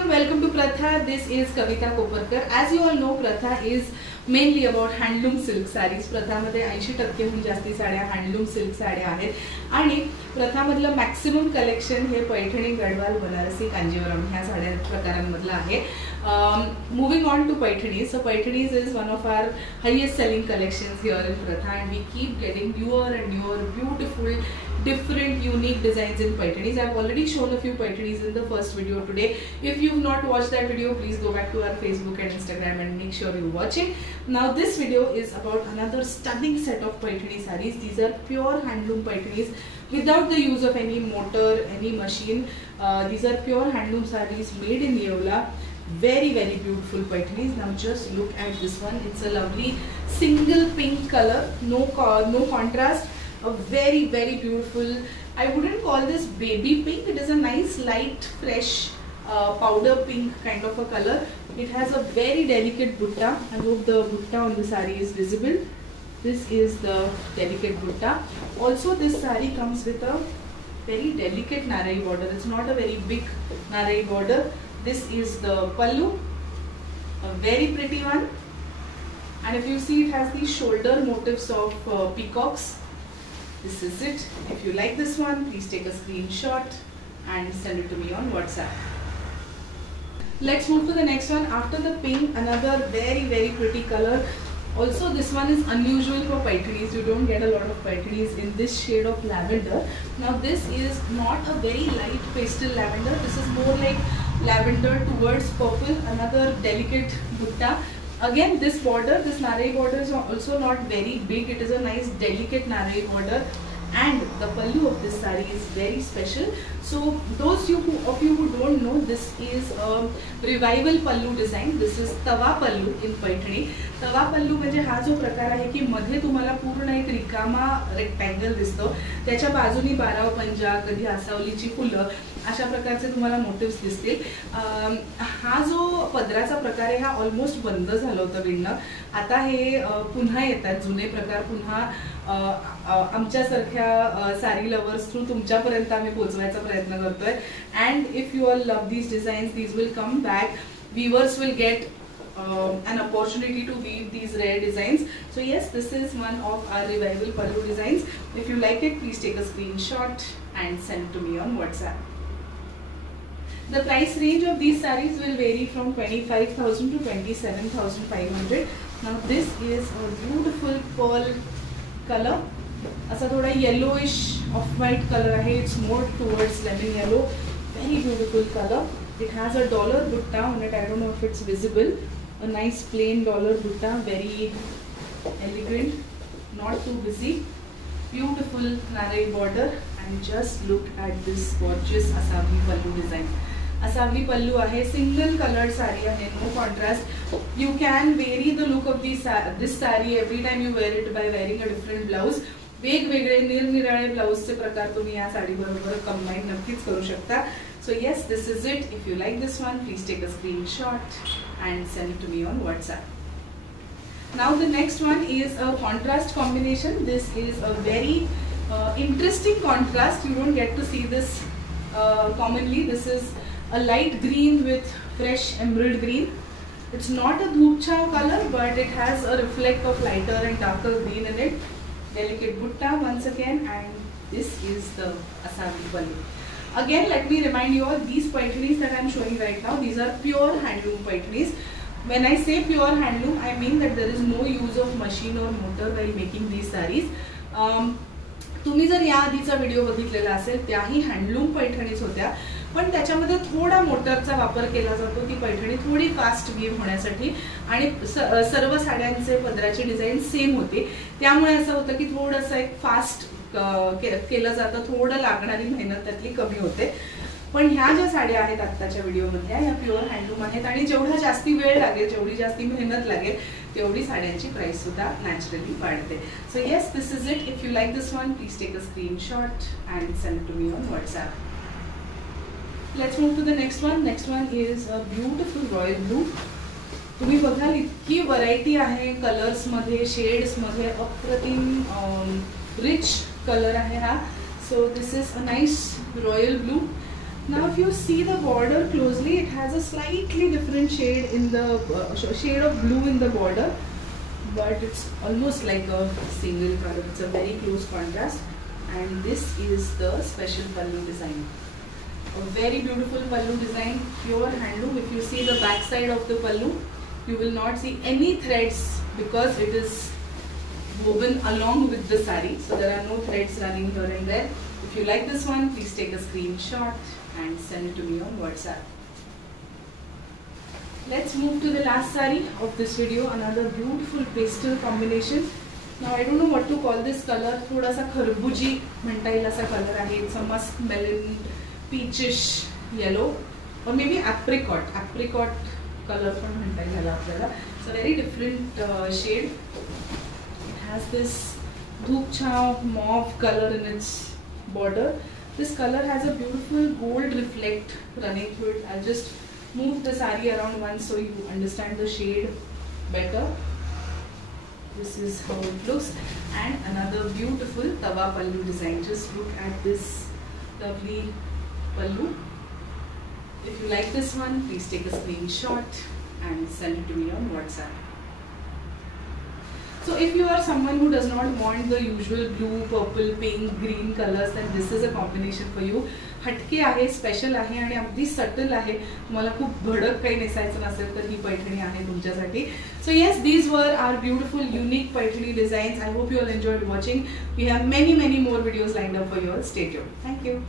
everyone, welcome to Pratha. This is Kavita Koparkar. As you all know, Pratha is mainly about handloom silk sarees. Pratha मध्ये 80% जास्ती साड्या handloom silk साड्या आहेत आणि प्रथा मधलं मॅक्सिमम कलेक्शन हे पैठणी, गडवाल, बनारसी, कांजीवरम ह्या साड्या प्रकारांमधलं आहे. Moving on to Paithani. So Paithani's is one of our highest selling collections here in Pratha, and we keep getting newer and newer beautiful, different, unique designs in Paithani's. I've already shown a few Paithani's in the first video today. If you've not watched that video, please go back to our Facebook and Instagram and make sure you watch it. Now this video is about another stunning set of Paithani sarees. These are pure handloom Paithani's without the use of any motor, any machine. These are pure handloom sarees made in Yeola. Very beautiful Paithani's. Now just look at this one. It's a lovely single pink color, no contrast. A very beautiful. I wouldn't call this baby pink. It is a nice light fresh powder pink kind of a color. It has a very delicate butta. I hope the butta on the saree is visible. This is the delicate butta. Also this saree comes with a very delicate narai border. It's not a very big narai border. This is the pallu, a very pretty one, and if you see, it has these shoulder motifs of peacocks. This is it. If you like this one, please take a screenshot and send it to me on WhatsApp. Let's move to the next one. After the pink, another very pretty color. Also this one is unusual for Paithani's. You don't get a lot of Paithani's in this shade of lavender. Now this is not a very light pastel lavender. This is more like lavender towards purple. Another delicate butta. Again this border, this narai border is also not very big. It is a nice delicate narai border, and the pallu of this saree is very special. So those of you who don't know, this is a revival pallu design. This is tawa pallu in Paithani. तवा पल्लू म्हणजे हा जो प्रकार आहे की मध्ये तुम्हाला पूर्ण एक रिकामा रेक्टँगल दिसतो, त्याच्या बाजूनी 12 पंजा, कधी आसावलीची फुलं अशा प्रकारचे तुम्हाला मोटिव्स दिसतील. हा जो पदराचा प्रकार आहे हा ऑलमोस्ट बंद झाला होता विणणं. आता हे पुन्हा येतात जुने प्रकार, पुन्हा आमच्यासारख्या सारी लवर्स थ्रू तुमच्यापर्यंत आम्ही पोहोचवायचा प्रयत्न करतोय. And if you all love these designs, these will come back. Viewers will get an opportunity to weave these rare designs. So yes, this is one of our revival pallu designs. If you like it, please take a screenshot and send it to me on WhatsApp. The price range of these sarees will vary from 25,000 to 27,500. Now this is a beautiful pearl color. असा थोड़ा yellowish off-white color है. It's more towards lemon yellow. Very beautiful color. It has a dollar butta on it. I don't know if it's visible. A nice plain dollar butta, very elegant, not too busy. Beautiful narai border, and just look at this gorgeous asavli pallu design. Asavli pallu आहे, single colored saree आहे, no contrast. You can vary the look of this saree every time you wear it by wearing a different blouse. वेगवेगळे निरनिराळे ब्लाउजचे प्रकार तुम्ही या साडी बरोबर combine नक्कीच करू शकता. So yes, this is it. If you like this one, please take a screenshot and send it to me on WhatsApp. Now the next one is a contrast combination. This is a very interesting contrast. You don't get to see this commonly. This is a light green with fresh emerald green. It's not a dhoop chhaw color, but it has a reflect of lighter and darker green in it. Delicate butta once again, and this is the asavli pallu. Again, let me remind you all, these Paithani's that I am showing right now, these are pure handloom Paithani's. When I say pure handloom, I mean that there is no use of machine or motor while making these sarees. तुम्ही जर या आधीचा video बघितलेला असेल, त्याही handloom पैठणीच होत्या, पण त्याच्यामध्ये थोडा मोटरचा वापर केला जातो. ती पैठणी थोडी फास्ट वीव होण्यासाठी, आणि सर्व साड्यांचे पदराची डिझाईन सेम होते, त्यामुळे असं होतं की थोडंसं एक फास्ट केलं जातं, थोडं लागणारी मेहनत त्यातली कमी होते. पण ह्या ज्या साड्या आहेत आत्ताच्या व्हिडिओमधल्या, ह्या प्युअर हँडलूम आहेत, आणि जेवढा जास्ती वेळ लागेल, जेवढी जास्ती मेहनत लागेल, तेवढी साड्यांची प्राइस सुद्धा नॅचरली वाढते. So yes, this is it. If you like this one, please take a screenshot and send to me on WhatsApp. Let's move to the next one. Next one is a beautiful royal blue. तुम्ही बघाल इतकी variety आहे colours मध्ये, shades मध्ये, अप्रतिम rich colour आहे हा. So this is a nice royal blue. Now if you see the border closely, it has a slightly different shade in the shade of blue in the border, but it's almost like a single color. It's a very close contrast, and this is the special pallu design. A very beautiful pallu design, pure handloom. If you see the back side of the pallu, you will not see any threads because it is woven along with the sari, so there are no threads running here and there. If you like this one, please take a screenshot and send it to me on WhatsApp. Let's move to the last sari of this video. Another beautiful pastel combination. Now I don't know what to call this color. थोड़ा सा खरबूजी म्हणता येईल असा color आहे. It's a musk melon, peachish yellow, or maybe apricot color पण म्हणता येईल आपल्याला. It's a very different shade. It has this dhoop chhav mauve color in its border. This color has a beautiful gold reflect running through it. I'll just move the sari around once so you understand the shade better. This is how it looks, and another beautiful tawa pallu design. Just look at this lovely pallu. If you like this one, please take a screenshot and send it to me on WhatsApp. So if you are someone who does not want the usual blue, purple, pink, green colors, then this is a combination for you. हटके आहे, special आहे आणि अगदी subtle आहे. तुम्हाला खूप भडक काही नेसायचं नसेल तर ही पैठणी आहे तुमच्यासाठी. So yes, these were our beautiful, unique Paithani designs. I hope you all enjoyed watching. We have many more videos lined up for you all. Stay tuned. Thank you.